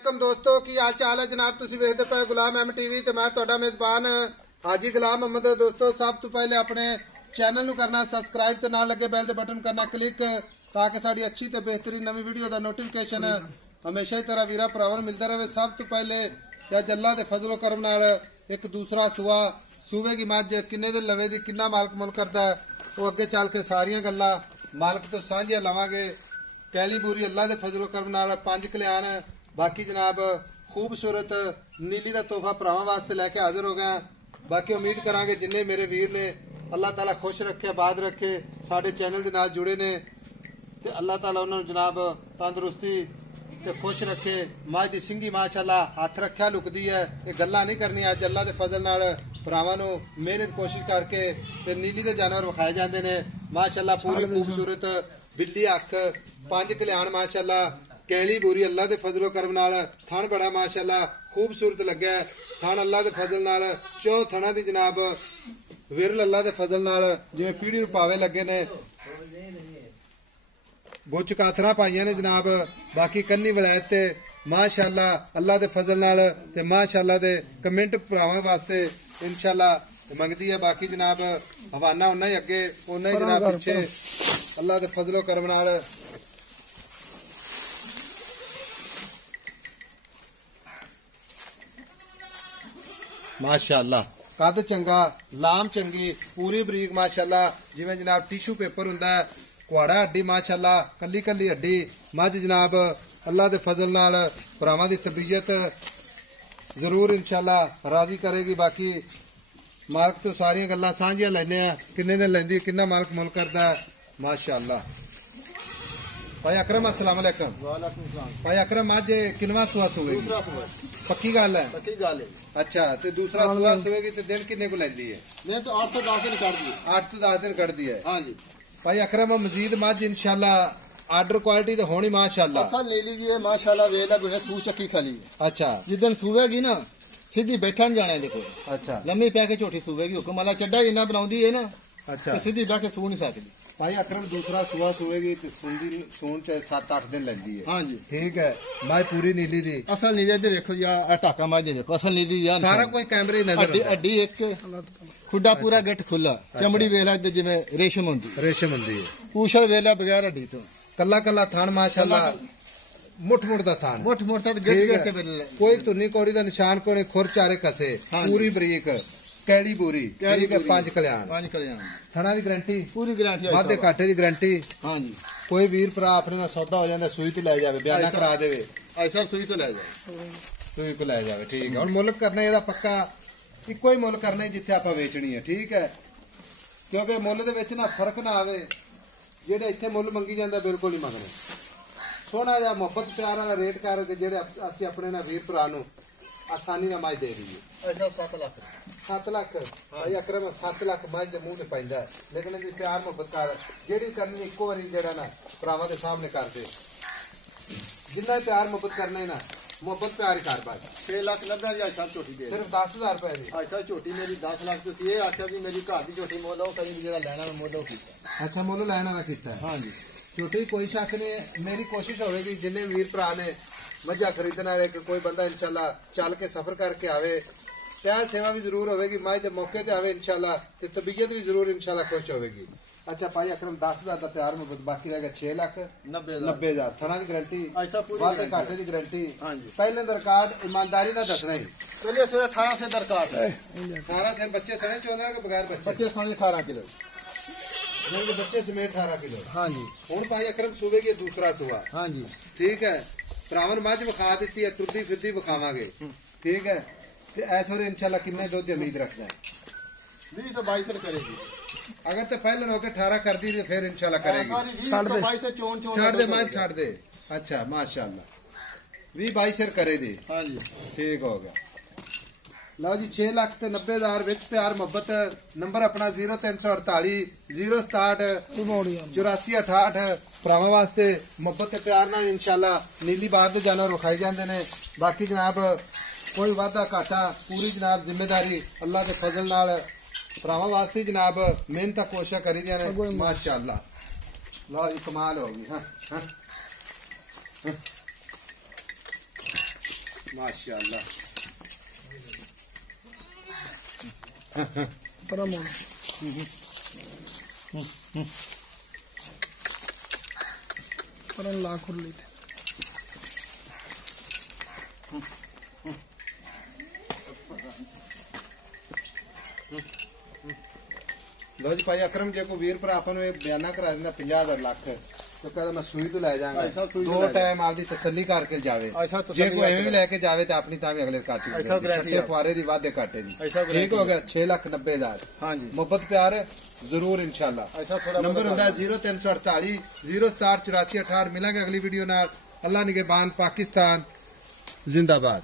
वालेकुम दोस्तों की हाल चाल है जनाब। तुसीं वेखदे पे गुलाम एम टीवी ते मैं तुहाडा मेजबान हाजी गुलाम मोहम्मद। दोस्तों सब तो पहले अपने चैनल नूं करना सबसक्राइब ते नाल लगे बैल दे बटन करना क्लिक ताकि साडी अच्छी ते बेहतरीन नवी वीडियो दा नोटिफिकेशन हमेशा ही तेरा वीरा भरावां नूं मिलदा रहे। सब तो पहले अज अल्लाह दे फजलो करम नाल एक दूसरा सूआ सूवे की मझ किन्ने दे लवे दी किन्ना मालक मुल करदा है वो अगे चल के सारियां गल्लां मालक तो साझियां लवांगे। कैली बूरी अल्लाह दे फजलो करम नाल 5 कल्याण बाकी जनाब खूबसूरत नीली का तोहफा भरावां वास्ते लैके हाजिर हो गए। बाकी उम्मीद करांगे जिन्ने मेरे वीर ने अल्लाह ताला खुश रखे आबाद रखे साडे चैनल दे नाल जुड़े ने ते अल्लाह ताला उन्हां नूं जनाब तंदुरुस्ती ते खुश रखे। मझ दी सिंगी माशाअल्लाह हथ रखिया लुकदी है ये गल्लां नहीं करनी। अज अल्लाह दे फजल नाल भरावां नूं मेहनत कोशिश करके ते नीली दे जानवर विखाए जांदे ने माशाअल्लाह। पूरी खूबसूरत बिल्ली अख 5 कल्याण माशाअल्लाह कैली बूरी अल्लाह दे फजलो करम नाल थण बड़ा माशाअल्लाह खूबसूरत लग्या थण अल्लाह दे फजल नाल चौ थणा दी जनाब विरल अल्लाह दे फजल नाल जिवें पीढ़ी नूं पावे लगे ने गुच काथरा पाइयां ने जनाब। बाकी कन्नी वलैत ते माशाअल्लाह अल्लाह दे फजल नाल ते माशाअल्लाह दे कमेंट भरावां वास्ते इंशाअल्लाह मंगदी है। बाकी जनाब हवाना उन्ना ही अगे उन्ना ही जनाब पिछे अल्लाह दे फजलो करम नाल माशाअल्लाह कद चंगा लाम चंगी पूरी बरीक माशाअल्लाह जिवें जनाब टिशू पेपर हुंदा है कुआड़ा हड्डी माशाअल्लाह कली कली हड्डी मझ जनाब अल्लाह दे फजल नाल भरावां दी तबीयत जरूर इंशाअल्लाह राजी करेगी। बाकी मालक तो सारियां गल्लां सांझियां लैने आ किन्ने ने लैंदी किन्ना मालक मुल करदा है माशाअल्लाह। भाई अकरम अस्सलाम वालेकुम। वालेकुम सलाम। भाई अकरम आज किनवा सुआ सुवेगी? दूसरा सुआ। पक्की गल है? पक्की गल है। अच्छा ते दूसरा सुआ सुवेगी ते दिन किन्ने को लैंदी है? मैं तो 8 से 10 दिन कट दिए। 8 से 10 दिन कट दी है। हां जी भाई अकरम मजीद मझ इंशाअल्लाह आर्डर क्वालिटी तो होनी माशाअल्लाह। असल ले लीजिए माशाअल्लाह वेला गुने सू चक्की खाली है। अच्छा जिदन सुवेगी ना सीधी बैठन जाना है देखो। अच्छा लम्मी पै के झोटी सुवेगी हुक्म वाला चड्डा जिन्ना बनाउंदी है ना अच्छा तो सीधी बैठ के सू नहीं सकदी। भाई अकरम दूसरा सुआ सुवेगी ते सून च 7-8 दिन लैंदी है। हां जी ठीक है मैं पूरी नीली दी असल नीले दे देखो या टाका मार दे देखो असल नीली यार सारा कोई कैमरे नजर अड्डी एक खुड्डा पूरा गेट खुला चमड़ी वेला जिवें रेशम हुंदी है पूछल वेला बगैर हड्डी तो कल्ला कल्ला थान माशाअल्लाह मुठ मुठ दा थान मुठ मुठ तक गेट गेट के कोई तुन्नी कौड़ी दा निशान कोई खुर चारे कसे पूरी बरीक कैड़ी बूरी ठीक है 5 कल्याण थणा दी गारंटी पूरी गारंटी वादे घाटे दी गारंटी। हां जी कोई वीर भरा अपने नाल सौदा हो जांदा सुई तो ले जावे बयाना करा देवे ऐसा सुई तो ले जावे सुई को ले जावे ठीक है। हुण मुल्क करना ਇਹਦਾ पक्का इक्को ही मुल करना जिथे आपां वेचनी है ठीक है क्योंकि मुल दे विच ना फर्क ना आवे जेड़े इत्थे मुल मंगी जांदा बिल्कुल नहीं मंगने सोहना जिहा मुहब्बत प्यार वाला रेट करके जेड़े असीं अपने ना वीर भरा नूं आसानी नाल मझ दे दईए। ऐसा 7 लाख 7 लाख भाई अकरम 7 लाख मझ दे मुंह ते पैंदा लेकिन जी प्यार मुहब्बत कर जेड़ी करनी इक्को वारी जेड़ा ना भरावां दे सामने कर दे जिन्ना प्यार मुहब्बत करना है ना मुहब्बत प्यार ही कर बात 6 लाख 90 दी ऐसा छोटी दे सिर्फ 10,000 रुपए दी ऐसा छोटी मेरी 10 लाख तुसीं ये आख्या भी मेरी घर दी छोटी मोल हो कहीं जेड़ा लेना मोल कीता। अच्छा मुल लैना ना कीता है। हां जी छोटी कोई शक नहीं मेरी कोशिश होगी जिन्ने वीर भरा ने मझा खरीदना है कि कोई बंदा इंशाल्लाह चल के सफर करके आवे प्यार सेवा भी जरूर होगी मझ के मौके ते आवे इंशाल्लाह ते तबीयत भी जरूर इंशाल्लाह खुश होगी। अच्छा भाई अकरम 10,000 का प्यार मुहब्बत बाकी रहेगा 6 लाख 90,000 थणा की गारंटी ऐसा पूरी वादे घाटे की गारंटी। हां जी पहले रिकॉर्ड ईमानदारी ना दसना ही पहले से 18 से दरकार है 18 से बच्चे सने 14 के बगैर बच्चे साने 18 किलो जिनके बच्चे समेत 18 किलो। हां जी हुण भाई अकरम सूबे की दूसरा सुआ हां जी ठीक है भरावां मझ विखा दी है टुरदी फिरदी विखावांगे ठीक है ते इस वार इंशाल्लाह किन्ने दुध दी उम्मीद रखदा है? 20 से 22 करेगी अगर तो पहले होके 18 कर दी तो फिर इंशाल्लाह करेगी। सारी 20 से 22 से चोन छोड़ दे मैं छोड़ दे। अच्छा माशाल्लाह 20-22 सिर करे दी। हां जी ठीक हो गया लो जी 6 लाख ते 90,000 विच प्यार मुहब्बत नंबर अपना 0348 067 8468 भरावां वास्ते मुहब्बत ते प्यार नाल इंशाल्लाह नीली बार दे जानवर विखाए जांदे ने। बाकी जनाब कोई वादा घाटा पूरी जनाब जिम्मेदारी अल्लाह के फजल नाल भरावां वास्ते जनाब मेहनत कोशिश करी दियां ने माशाअल्लाह। लो जी कमाल होगी। हाँ माशाल्लाह। परम लाख उरली लो जी भाई अकरम जे को वीर भरा अपन बयाना करा दिंदा 50,000 लाख तो कहता मैं सूई तो लै जांगा ऐसा सूई तो दो लै टाइम आपदी तसल्ली करके जावे ऐसा तसल्ली जे कोई एवें भी करके लेके जावे तो अपनी तावी अगले काटी ऐसा गारंटी है। फुआरे दी वादे काटे दी ऐसा ठीक हो गया 6,90,000 हाँ जी मोहब्बत प्यार जरूर इंशाल्लाह ऐसा थोड़ा नंबर होंदा 0348 067 84 68 मिलेंगे अगली वीडियो नाल अल्लाह निगहबान पाकिस्तान जिंदाबाद।